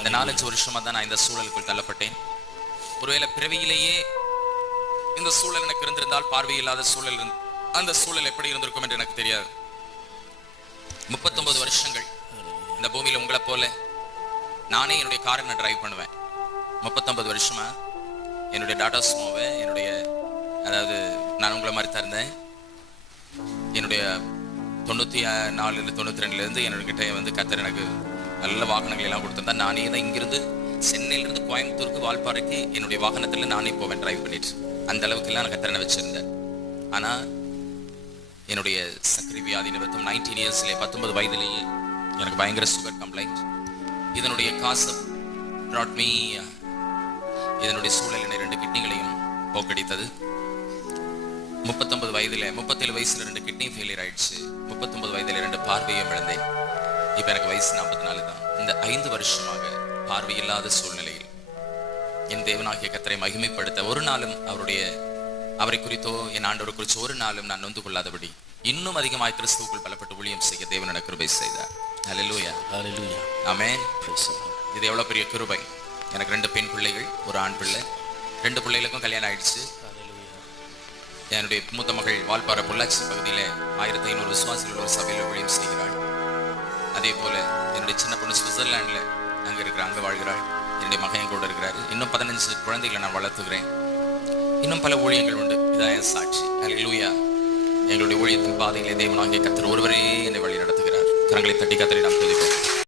இந்த 4-5 வருஷமா தான் நான் இந்த சூழலுக்குள் தள்ளப்பட்டேன். ஒருவேளை பிறவியிலேயே இந்த சூழல் எனக்கு இருந்திருந்தால், பார்வையில்லாத சூழல் அந்த சூழல் எப்படி இருந்திருக்கும் என்று எனக்கு தெரியாது. 39 வருஷங்கள் இந்த பூமியில உங்களை போல நானே என்னுடைய காரை நான் டிரைவ் பண்ணுவேன். 39 வருஷமா என்னுடைய டாடா சுமோவை, அதாவது நான் உங்களை மாதிரி தான் இருந்தேன். என்னுடைய 94-92 என்னோட கர்த்தர் எனக்கு நல்ல வாகனங்கள் எல்லாம் கொடுத்திருந்தா. நானே தான் இங்கிருந்து சென்னையிலிருந்து கோயம்புத்தூருக்கு, வால்பாறைக்கு என்னுடைய வாகனத்தில் நானே போவேன் டிரைவ் பண்ணிட்டு. அந்த அளவுக்கு எல்லாம் நான் கர்த்தரை வச்சிருந்தேன். ஆனா என்னுடைய சர்க்கரை வியாதி நிமித்தம் 19 இயர்ஸ்லேயே 19 வயதிலேயே எனக்கு பயங்கர சுகர் கம்ப்ளைண்ட். இதனுடைய காசு brought me இதனுடைய சூழல் என்னை 2 கிட்னிகளையும் போக்கடித்தது. 37 வயசுல 2 கிட்னி ஃபெயிலியர் ஆயிடுச்சு. 39 வயதில் 2 பார்வையும் இழந்தேன். இப்ப எனக்கு வயசு 44 தான். இந்த 5 வருஷமாக பார்வையில்லாத சூழ்நிலையில் என் தேவனாகிய கர்த்தரை மகிமைப்படுத்த ஒரு நாளும் அவரை குறித்தோ என் ஆண்டவரை குறித்து ஒரு நாளும் நான் நொந்து கொள்ளாதபடி இன்னும் அதிகமாய் கிறிஸ்துவுக்குள் பலப்பட்டு ஊழியம் செய்ய தேவன் எனக்கு கிருபை செய்தார். ஹல்லேலூயா, ஹல்லேலூயா, ஆமென். இது எவ்வளவு பெரிய கிருபை. எனக்கு 2 பெண் பிள்ளைகள், ஒரு ஆண் பிள்ளை. 2 பிள்ளைகளுக்கும் கல்யாணம் ஆயிடுச்சு. என்னுடைய மூத்த மகள் வால்பாறை பொள்ளாச்சி பகுதியில் 1500 விசுவாசிகள் ஒரு சபையில் ஊழியம் செய்கிறாள். அதே போல என்னுடைய சின்ன பொண்ணு சுவிட்சர்லாண்டில் அங்கே வாழ்கிறாள். என்னுடைய மகன் கூட இருக்கிறார். இன்னும் 15 குழந்தைகளை நான் வளர்த்துக்கிறேன். இன்னும் பல ஊழியங்கள் உண்டு. இதான் என் சாட்சி. ஹல்லேலூயா. எங்களுடைய ஊழியத்தின் பாதையிலே தேவனாகிய கர்த்தர் ஒருவரே என்னை வழி நடத்துகிறார். கரங்களை தட்டி கர்த்தரை நாம் துதிப்போம்.